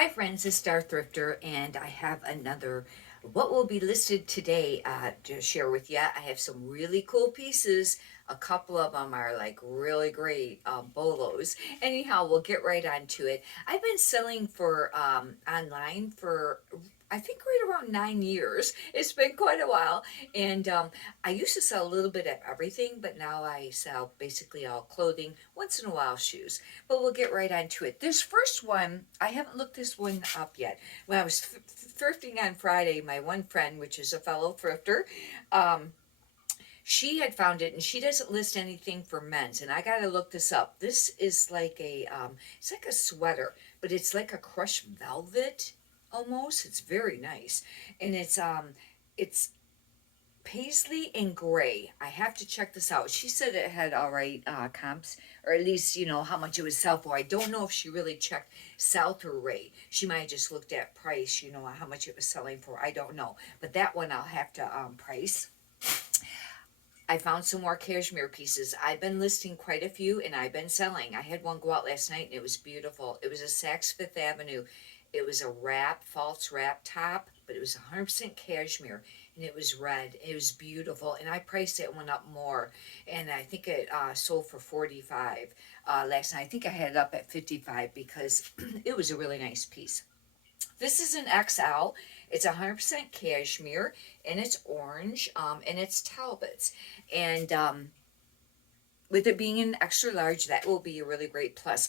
Hi friends, it's Star Thrifter, and I have another what will be listed today to share with you. I have some really cool pieces. A couple of them are like really great Bolo'S. Anyhow, we'll get right on to it. I've been selling for online for I think right around 9 years. It's been quite a while, and I used to sell a little bit of everything, but now I sell basically all clothing. Once in a while, shoes. But we'll get right on to it. This first one, I haven't looked this one up yet. When I was thrifting on Friday, my one friend, which is a fellow thrifter, um, she had found it, and she doesn't list anything for men's. And I got to look this up. This is like it's like a sweater, but it's like a crushed velvet almost. It's very nice, and it's paisley and gray. I have to check this out. She said it had all right comps, or at least how much it would sell for. I don't know if she really checked sell through rate. She might have just looked at price. How much it was selling for. I don't know, but that one I'll have to price. I found some more cashmere pieces. I've been listing quite a few, and I've been selling. I had one go out last night, and it was beautiful. It was a Saks Fifth Avenue. It was a false wrap top, but it was 100% cashmere, and it was red. It was beautiful, and I priced it, went up more, and I think it sold for 45 last night. I think I had it up at 55 because it was a really nice piece. This is an XL. It's 100% cashmere, and it's orange, and it's Talbot's. And with it being an extra large, that will be a really great plus.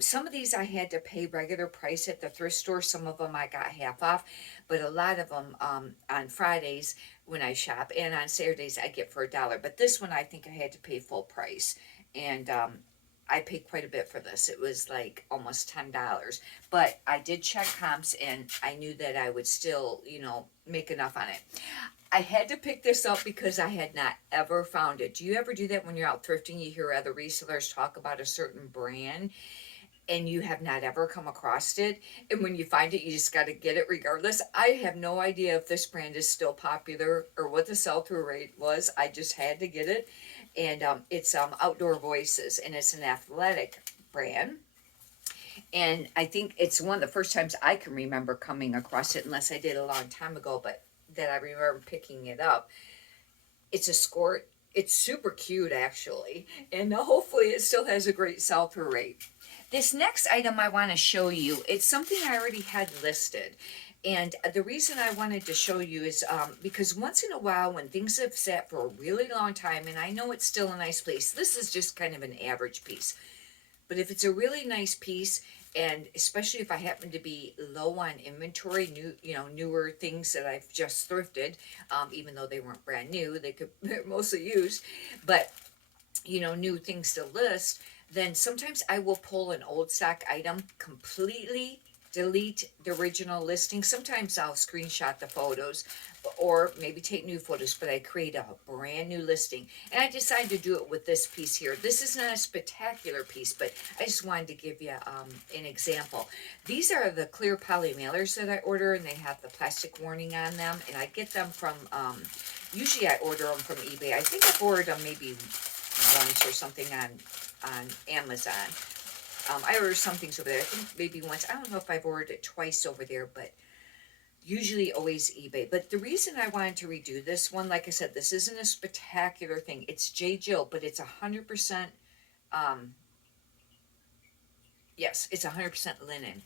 Some of these I had to pay regular price at the thrift store. Some of them I got half off, but a lot of them on Fridays when I shop, and on Saturdays I get for $1. But this one I think I had to pay full price, and I paid quite a bit for this. It was like almost $10. But I did check comps, and I knew that I would still, make enough on it. I had to pick this up because I had not ever found it. Do you ever do that when you're out thrifting? You hear other resellers talk about a certain brand and you have not ever come across it. And when you find it, you just got to get it regardless. I have no idea if this brand is still popular or what the sell through rate was. I just had to get it. And it's Outdoor Voices, and it's an athletic brand. And I think it's one of the first times I can remember coming across it, unless I did a long time ago, but that I remember picking it up. It's a skirt. It's super cute, actually, and hopefully it still has a great sell-through rate. This next item I want to show you, it's something I already had listed. And the reason I wanted to show you is because once in a while when things have sat for a really long time, and I know it's still a nice piece, this is just kind of an average piece. But if it's a really nice piece, and especially if I happen to be low on inventory, newer things that I've just thrifted, even though they weren't brand new, they're mostly used, but new things to list, then sometimes I will pull an old stock item, completely delete the original listing. Sometimes I'll screenshot the photos or maybe take new photos, but I create a brand new listing. And I decided to do it with this piece here. This is not a spectacular piece, but I just wanted to give you an example. These are the clear poly mailers that I order, and they have the plastic warning on them, and I get them from, usually I order them from eBay. I think I've ordered them maybe once or something on Amazon. I order some things over there. I think maybe once. I don't know if I've ordered it twice over there, but usually always eBay. But the reason I wanted to redo this one, like I said, this isn't a spectacular thing. It's J. Jill, but it's 100%, yes, it's 100% linen.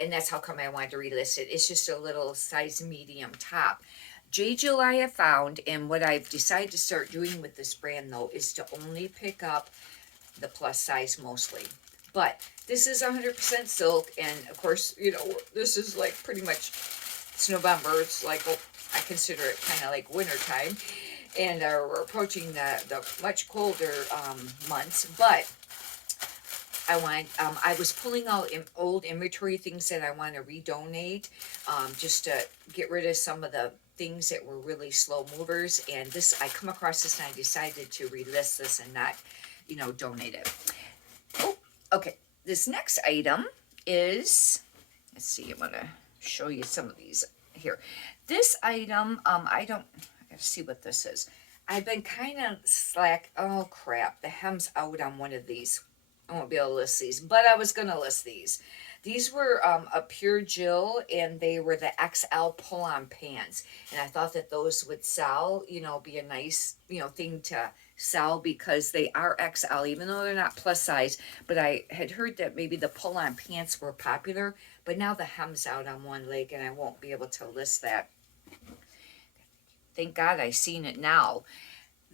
And that's how come I wanted to relist it. It's just a little size medium top. J. Jill I have found, and what I've decided to start doing with this brand, though, is to only pick up the plus size mostly. But this is 100% silk, and of course, this is like pretty much, it's November. It's like, I consider it kind of like winter time, and we're approaching the much colder months. But I was pulling out old inventory, things that I want to redonate, just to get rid of some of the things that were really slow movers. And this, I come across this, and I decided to relist this and not, donate it. Oh, okay. This next item is, let's see, I'm going to show you some of these here. This item, I gotta see what this is. I've been kind of slack. Oh, crap. The hem's out on one of these. I won't be able to list these, but I was going to list these. These were a pure Jill, and they were the XL pull-on pants. And I thought that those would sell, be a nice, thing to sell because they are XL, even though they're not plus size. But I had heard that maybe the pull-on pants were popular, but now the hem's out on one leg, and I won't be able to list that. Thank God I seen it now.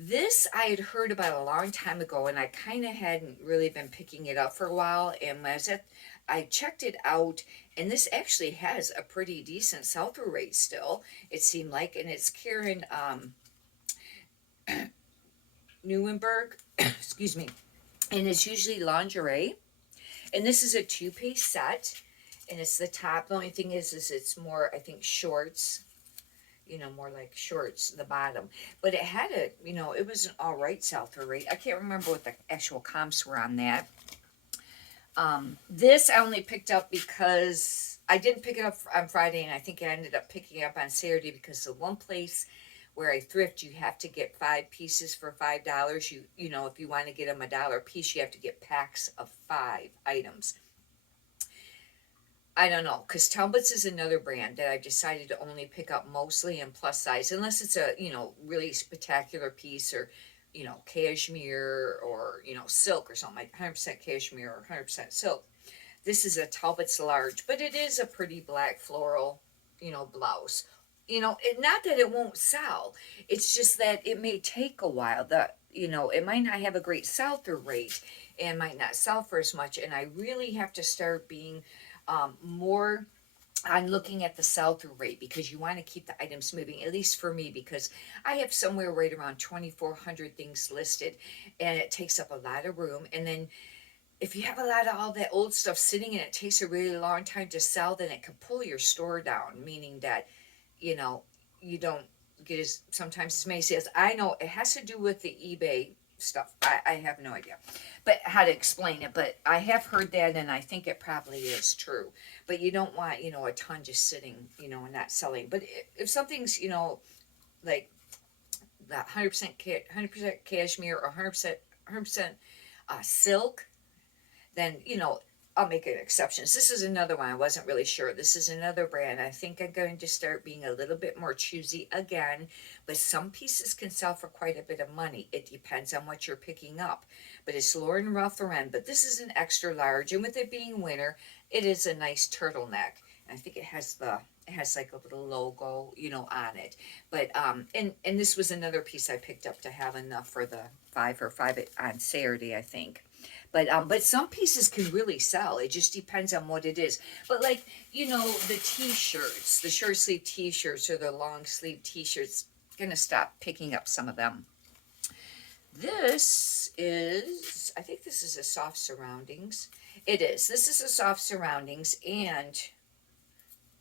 This I had heard about a long time ago, and I kind of hadn't really been picking it up for a while. And when I checked it out, and this actually has a pretty decent sell-through rate still. It seemed like, and it's Karen Newenberg, excuse me, and it's usually lingerie. And this is a two-piece set, and it's the top. The only thing is it's more, I think, shorts, more like shorts, the bottom. But it had it was an all right sell-through rate. I can't remember what the actual comps were on that. This I only picked up because I didn't pick it up on Friday, and I think I ended up picking it up on Saturday because the one place where I thrift, you have to get 5 pieces for $5. If you want to get them $1 a piece, you have to get packs of 5 items. I don't know, because Talbot's is another brand that I've decided to only pick up mostly in plus size, unless it's a, really spectacular piece, or, cashmere, or, silk or something, like 100% cashmere or 100% silk. This is a Talbot's large, but it is a pretty black floral, blouse. Not that it won't sell, it's just that it may take a while. It might not have a great sell-through rate and might not sell for as much, and I really have to start being more on looking at the sell-through rate, because you want to keep the items moving, at least for me, because I have somewhere right around 2,400 things listed, and it takes up a lot of room. And then if you have a lot of all that old stuff sitting and it takes a really long time to sell, then it can pull your store down, meaning that you don't get as sometimes as many sales. I know it has to do with the eBay stuff. I have no idea but how to explain it, but I have heard that, and I think it probably is true. But you don't want a ton just sitting and not selling. But if something's like that 100% cashmere, or 100% silk, then I'll make an exception. This is another one I wasn't really sure. This is another brand. I think I'm going to start being a little bit more choosy again, but some pieces can sell for quite a bit of money. It depends on what you're picking up. But it's Lauren Rutheren, but this is an extra large, and with it being winter, it is a nice turtleneck. And I think it has like a little logo, on it. But and this was another piece I picked up to have enough for the 5 on Saturday, I think. But some pieces can really sell. It just depends on what it is. But like, the t-shirts, the short sleeve t-shirts or the long sleeve t-shirts, gonna stop picking up some of them. I think this is a soft surroundings. It is. This is a soft surroundings, and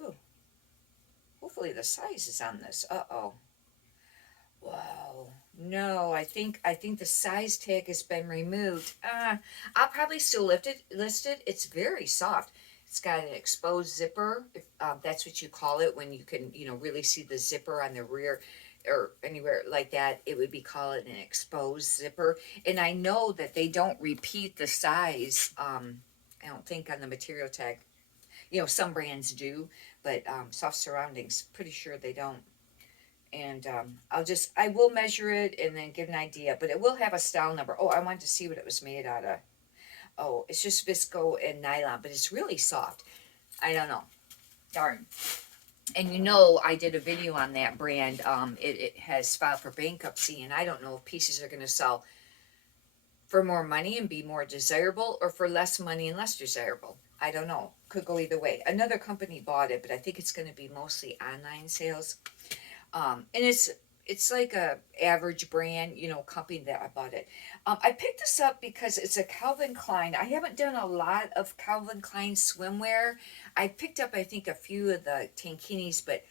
ooh, hopefully the size is on this. Uh-oh. Wow. No, I think the size tag has been removed. I'll probably still list it. It's very soft. It's got an exposed zipper, if that's what you call it, when you can, really see the zipper on the rear or anywhere like that. It would be called an exposed zipper. And I know that they don't repeat the size. I don't think on the material tag. Some brands do, but soft surroundings, pretty sure they don't. And I will measure it and then give an idea, but it will have a style number. Oh, I wanted to see what it was made out of. Oh, it's just visco and nylon, but it's really soft. I don't know. Darn. And I did a video on that brand. It has filed for bankruptcy, and I don't know if pieces are going to sell for more money and be more desirable, or for less money and less desirable. I don't know. Could go either way. Another company bought it, but I think it's going to be mostly online sales. And it's like a average brand, company that I bought it. I picked this up because it's a Calvin Klein. I haven't done a lot of Calvin Klein swimwear. I picked up, I think, a few of the tankinis, but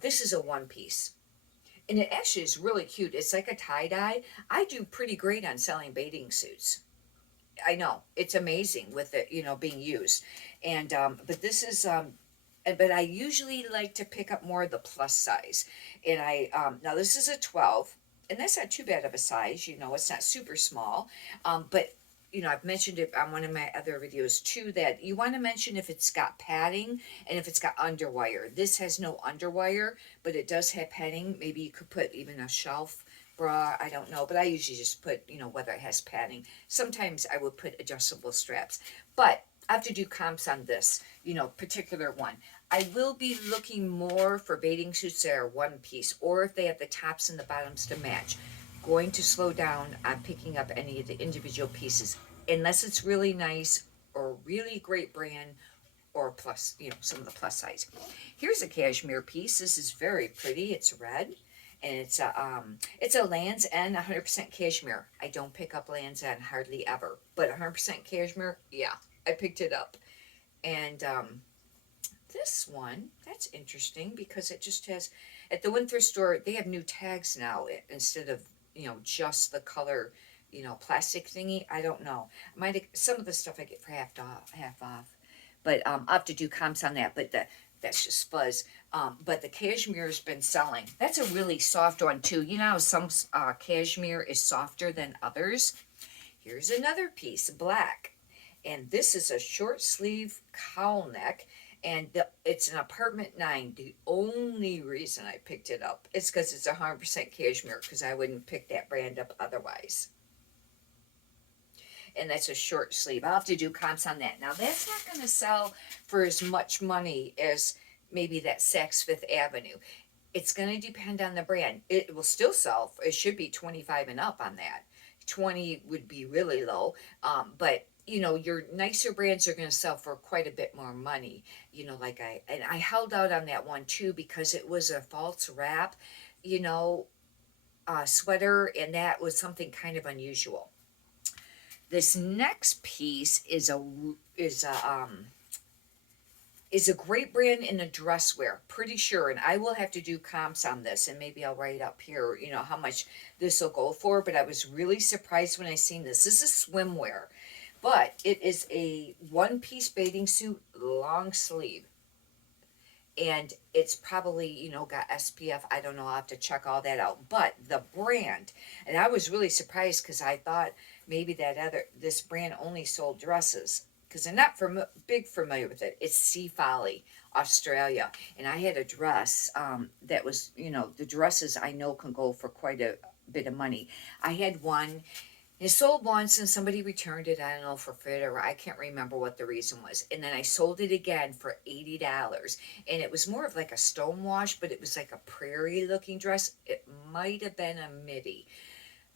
this is a one piece. And it actually is really cute. It's like a tie-dye. I do pretty great on selling bathing suits. I know. It's amazing with it, being used. And but this is but I usually like to pick up more of the plus size. And now this is a 12, and that's not too bad of a size. It's not super small, but I've mentioned it on one of my other videos too, that you want to mention if it's got padding and if it's got underwire. This has no underwire, but it does have padding. Maybe you could put even a shelf bra, I don't know, but I usually just put, whether it has padding. Sometimes I would put adjustable straps, but I have to do comps on this, particular one. I will be looking more for bathing suits that are one piece, or if they have the tops and the bottoms to match. Going to slow down on picking up any of the individual pieces, unless it's really nice or really great brand, or plus, some of the plus size. Here's a cashmere piece. This is very pretty. It's red, and it's a Land's End 100% cashmere. I don't pick up Land's End hardly ever, but 100% cashmere, yeah, I picked it up. And this one, that's interesting because it just has, at the Thrift store, they have new tags now instead of, just the color, plastic thingy. I don't know. Some of the stuff I get for half off. But I'll have to do comps on that. But that's just fuzz. But the cashmere has been selling. That's a really soft one too. You know how some cashmere is softer than others? Here's another piece, black. And this is a short sleeve cowl neck. And it's an apartment 9. The only reason I picked it up is because it's 100% cashmere, because I wouldn't pick that brand up otherwise. And that's a short sleeve. I'll have to do comps on that. Now, that's not going to sell for as much money as maybe that Saks Fifth Avenue. It's going to depend on the brand. It will still sell. It should be 25 and up on that. 20 would be really low. But your nicer brands are going to sell for quite a bit more money. I held out on that one too because it was a false wrap, sweater, and that was something kind of unusual. This next piece is a great brand in the dress wear, pretty sure, and I will have to do comps on this, and maybe I'll write up here, how much this will go for, but I was really surprised when I seen this. This is swimwear, but it is a one-piece bathing suit, long sleeve, and it's probably, got SPF, I don't know, I'll have to check all that out, but the brand, and I was really surprised because I thought maybe this brand only sold dresses, because I'm not big familiar with it. It's Sea Folly, Australia. And I had a dress that was, the dresses I know can go for quite a bit of money. I had one, it sold once and somebody returned it, I don't know, for fit, or I can't remember what the reason was. And then I sold it again for $80. And it was more of like a stonewash, but it was like a prairie looking dress. It might have been a midi.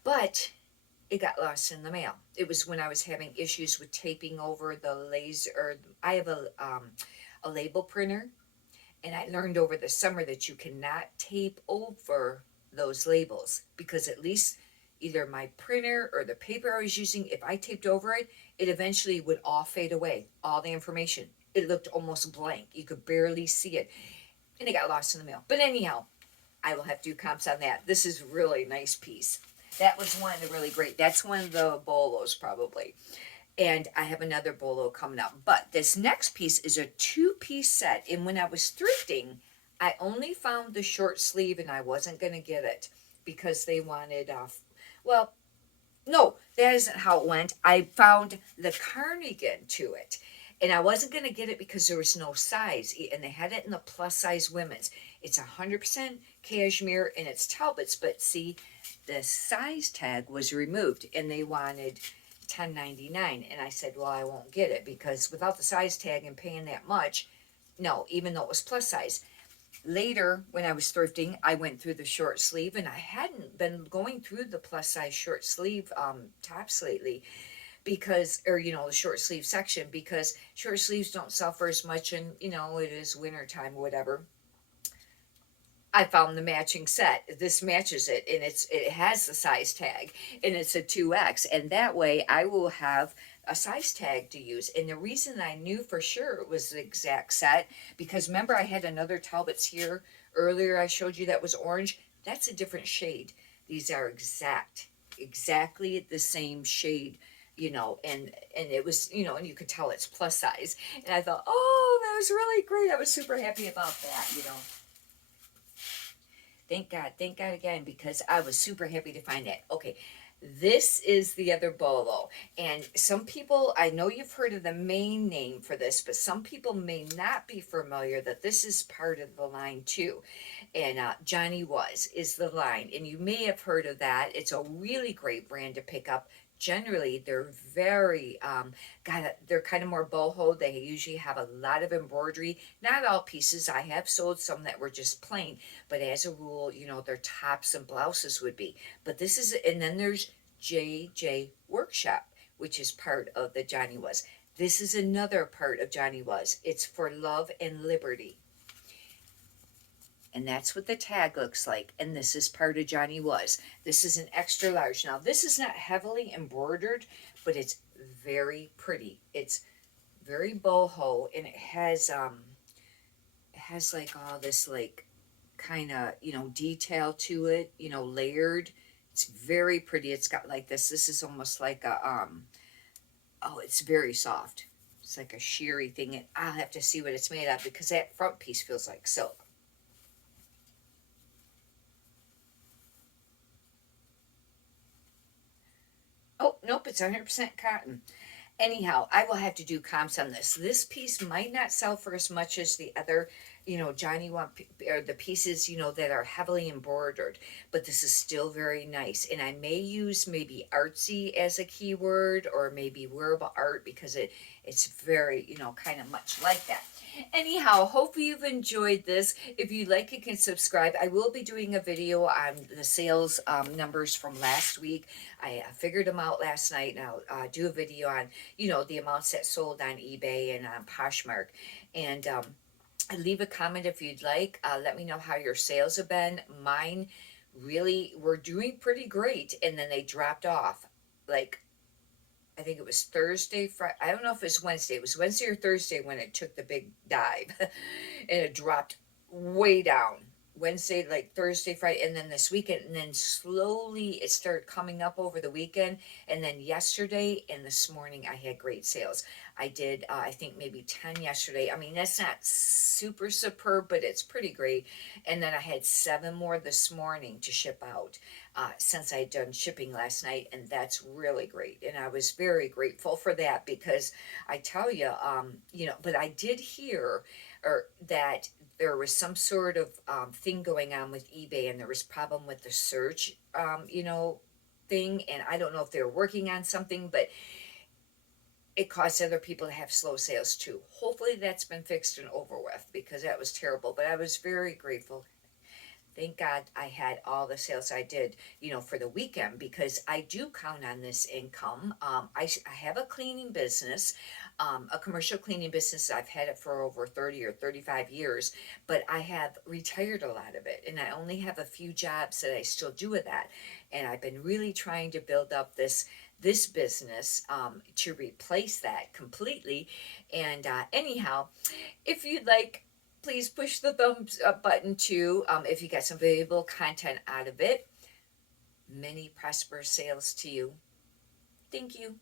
But it got lost in the mail. It was when I was having issues with taping over the laser. I have a label printer, and I learned over the summer that you cannot tape over those labels, because at least either my printer or the paper I was using, if I taped over it, it eventually would all fade away, all the information. It looked almost blank. You could barely see it, and it got lost in the mail. But anyhow, I will have to do comps on that. This is a really nice piece. That was one of the really great. That's one of the Bolo'S probably. And I have another Bolo coming up. But this next piece is a 2-piece set. And when I was thrifting, I only found the short sleeve, and I wasn't going to get it because they wanted well, no, that isn't how it went. I found the cardigan to it. And I wasn't going to get it because there was no size. And they had it in the plus size women's. It's 100% cashmere, and it's Talbot's. But see, the size tag was removed, and they wanted $10.99, and I said, well, I won't get it because without the size tag and paying that much, no, even though it was plus size. Later, when I was thrifting, I went through the short sleeve, and I hadn't been going through the plus size short sleeve tops lately because, or, the short sleeve section, because short sleeves don't sell for as much, and, it is winter time or whatever. I found the matching set. This matches it, and it has the size tag, and it's a 2X, and that way I will have a size tag to use. And the reason I knew for sure it was the exact set, because remember I had another Talbot's here earlier I showed you that was orange. That's a different shade. These are exactly the same shade, and it was, and you could tell it's plus size. And I thought, oh, that was really great. I was super happy about that. Thank God again, because I was super happy to find that. Okay, This is the other bolo. And some people, I know you've heard of the main name for this, but some people may not be familiar that this is part of the line too. And Johnny Was is the line. And you may have heard of that. It's a really great brand to pick up. Generally, they're very, they're kind of more boho. They usually have a lot of embroidery. Not all pieces. I have sold some that were just plain, but as a rule, their tops and blouses would be. But this is, and then there's JJ Workshop, which is part of the Johnny Was. This is another part of Johnny Was. It's for love and liberty. And that's what the tag looks like. And this is part of Johnny Was. This is an extra large. Now, this is not heavily embroidered, but it's very pretty. It's very boho, and it has like all this like kind of detail to it, layered. It's very pretty. It's got like this is almost like a oh, it's very soft. It's like a sheery thing, and I'll have to see what it's made of because that front piece feels like silk. Oh, nope, it's 100% cotton. Anyhow, I will have to do comps on this. This piece might not sell for as much as the other, Johnny want or the pieces, that are heavily embroidered, but this is still very nice. And I may use maybe artsy as a keyword or maybe wearable art because it's very, kind of much like that. Anyhow, hope you've enjoyed this. If you like, you can subscribe. I will be doing a video on the sales numbers from last week. I figured them out last night, and I'll do a video on, the amounts that sold on eBay and on Poshmark. And leave a comment if you'd like. Let me know how your sales have been. Mine really were doing pretty great, and then they dropped off. Like, I think it was Thursday, Friday. I don't know if it was Wednesday. It was Wednesday or Thursday when it took the big dive, and it dropped way down. Wednesday, like Thursday, Friday, and then this weekend, and then slowly it started coming up over the weekend, and then yesterday and this morning I had great sales. I did, I think maybe 10 yesterday. I mean, that's not super superb, but it's pretty great. And then I had 7 more this morning to ship out since I had done shipping last night, and that's really great. And I was very grateful for that because I tell you, but I did hear or that there was some sort of thing going on with eBay, and there was problem with the search, thing. And I don't know if they were working on something, but it caused other people to have slow sales too. Hopefully that's been fixed and over with because that was terrible. But I was very grateful. Thank God I had all the sales I did, for the weekend because I do count on this income. I have a cleaning business, a commercial cleaning business. I've had it for over 30 or 35 years, but I have retired a lot of it. And I only have a few jobs that I still do with that. And I've been really trying to build up this business to replace that completely. And anyhow, if you'd like, please push the thumbs up button too if you got some valuable content out of it. Many prosperous sales to you. Thank you.